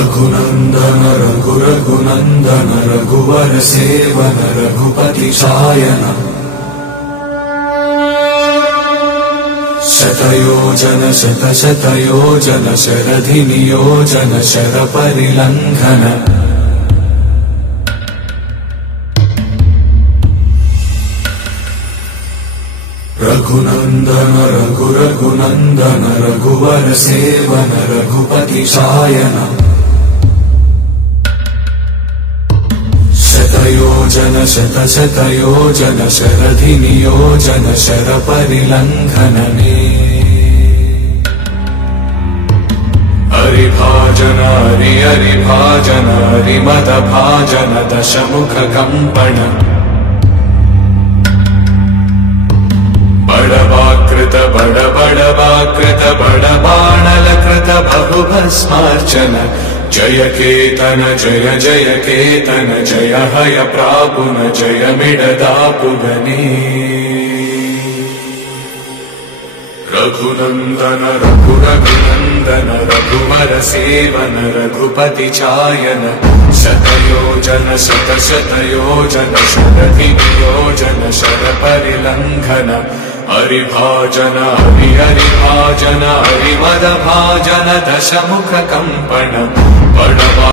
रघुनंदन रघुनंदन रघुवर seven Raghupati Shayan शतयोजन शतशतयोजन शरधि नियोजन sir परिलंघन Raghunandan Raghunandan रघुवर seven Raghupati Shayan शतयोजन शतशतयोजन शरधि नियोजन sir परिलंघनने हरिभाजन हरिभाजन हरिमद भाजन दशमुख कंपन बड़वाकृत बड़वाकृत बड़बाणलकृत बहुभस्मार्चन जय केतन जय जय केतन जय हय प्रापुन जय मिडदापुगने रघुनंदन रघुनंदन रघुवर सेवन रघुपति चायन शतयोजन शतशतयोजन शरधि नियोजन शर परिलंघन हरिभाजन हरिभाजन हरिमद भाजन दशमुख कंपन बड़वा